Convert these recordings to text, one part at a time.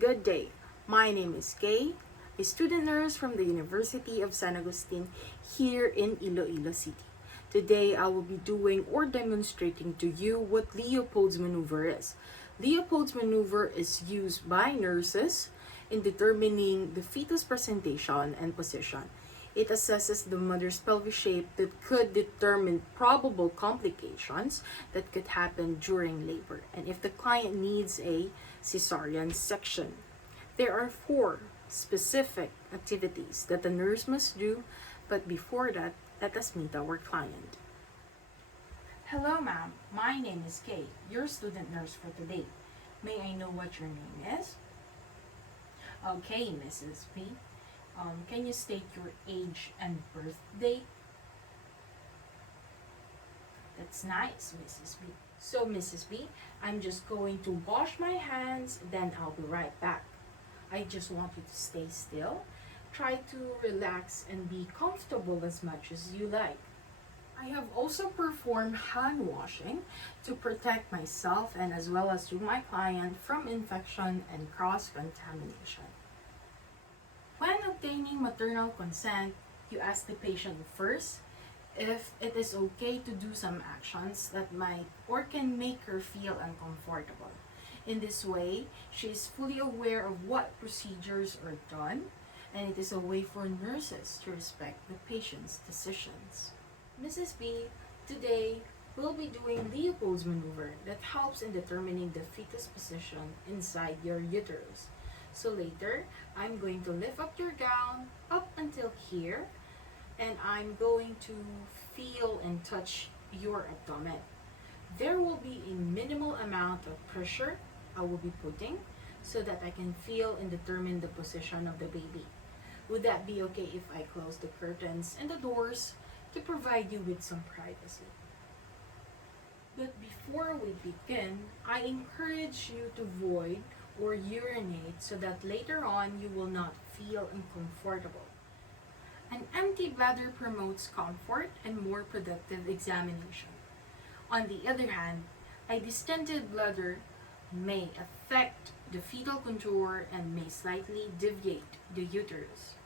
Good day. My name is Kaye, a student nurse from the University of San Agustin here in Iloilo City. Today, I will be doing or demonstrating to you what Leopold's maneuver is. Leopold's maneuver is used by nurses in determining the fetus presentation and position. It assesses the mother's pelvic shape that could determine probable complications that could happen during labor and if the client needs a cesarean section. There are 4 specific activities that the nurse must do, but before that, let us meet our client. Hello ma'am, my name is Kaye, your student nurse for today. May I know what your name is? Okay, Mrs. B. Can you state your age and birth date? That's nice, Mrs. B. So, Mrs. B, I'm just going to wash my hands, then I'll be right back. I just want you to stay still. Try to relax and be comfortable as much as you like. I have also performed hand washing to protect myself and as well as my client from infection and cross-contamination. When obtaining maternal consent, you ask the patient first if it is okay to do some actions that might or can make her feel uncomfortable. In this way, she is fully aware of what procedures are done, and it is a way for nurses to respect the patient's decisions. Mrs. B, today we'll be doing Leopold's maneuver that helps in determining the fetus position inside your uterus. So later, I'm going to lift up your gown up until here, and I'm going to feel and touch your abdomen. There will be a minimal amount of pressure I will be putting so that I can feel and determine the position of the baby. Would that be okay if I close the curtains and the doors to provide you with some privacy? But before we begin, I encourage you to void or urinate so that later on you will not feel uncomfortable. An empty bladder promotes comfort and more productive examination. On the other hand, a distended bladder may affect the fetal contour and may slightly deviate the uterus.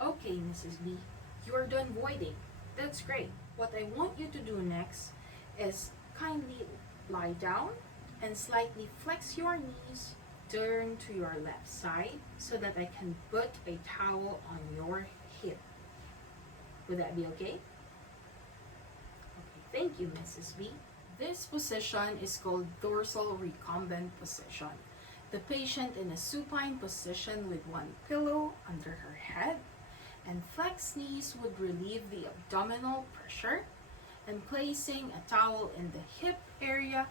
Okay, Mrs. B, you're done voiding. That's great. What I want you to do next is kindly lie down and slightly flex your knees. Turn to your left side so that I can put a towel on your hip. Would that be okay? Okay, thank you, Mrs. B. This position is called dorsal recumbent position. The patient in a supine position with one pillow under her head and flexed knees would relieve the abdominal pressure, and placing a towel in the hip area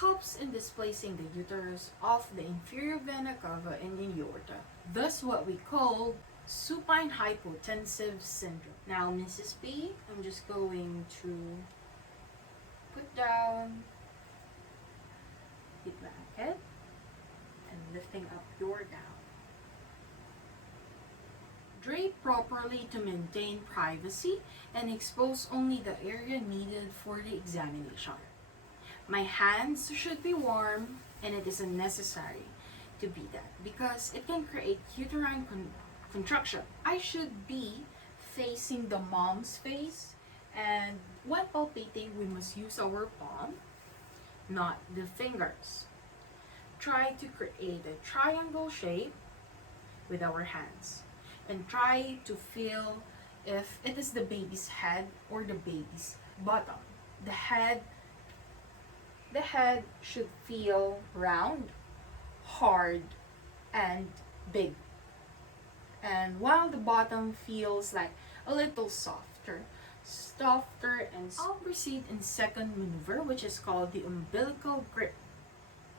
helps in displacing the uterus off the inferior vena cava and the aorta. Thus what we call supine hypotensive syndrome. Now, Mrs. B, I'm just going to put down the blanket and lifting up your gown. Drape properly to maintain privacy and expose only the area needed for the examination. My hands should be warm, and it is unnecessary to be that because it can create uterine contraction. I should be facing the mom's face, and when palpating, we must use our palm, not the fingers. Try to create a triangle shape with our hands and try to feel if it is the baby's head or the baby's bottom. The head should feel round, hard, and big. And while the bottom feels like a little softer, and I'll proceed in second maneuver, which is called the umbilical grip.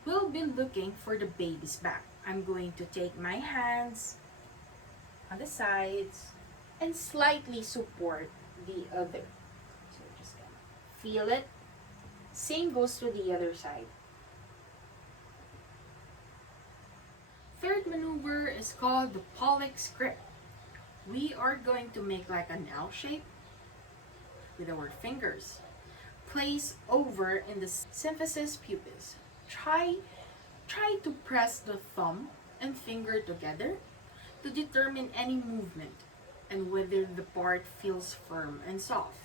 We'll be looking for the baby's back. I'm going to take my hands on the sides and slightly support the other. So we're just gonna feel it. Same goes to the other side. Third maneuver is called the Pollock's grip. We are going to make like an L shape with our fingers. Place over in the symphysis pubis. Try to press the thumb and finger together to determine any movement and whether the part feels firm and soft.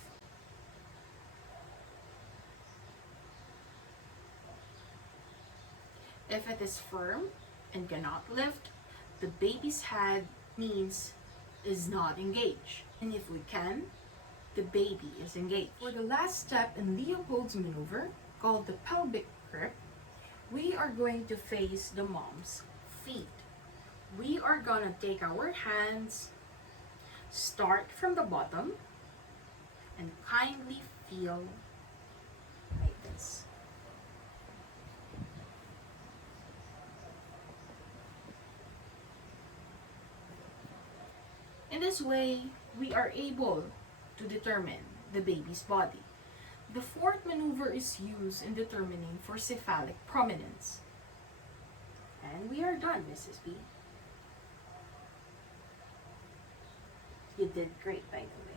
If it is firm and cannot lift, the baby's head means is not engaged. And if we can, the baby is engaged. For the last step in Leopold's maneuver, called the pelvic grip, we are going to face the mom's feet. We are gonna take our hands, start from the bottom, and kindly feel like this. In this way, we are able to determine the baby's body. The fourth maneuver is used in determining for cephalic prominence. And we are done, Mrs. B. You did great, by the way.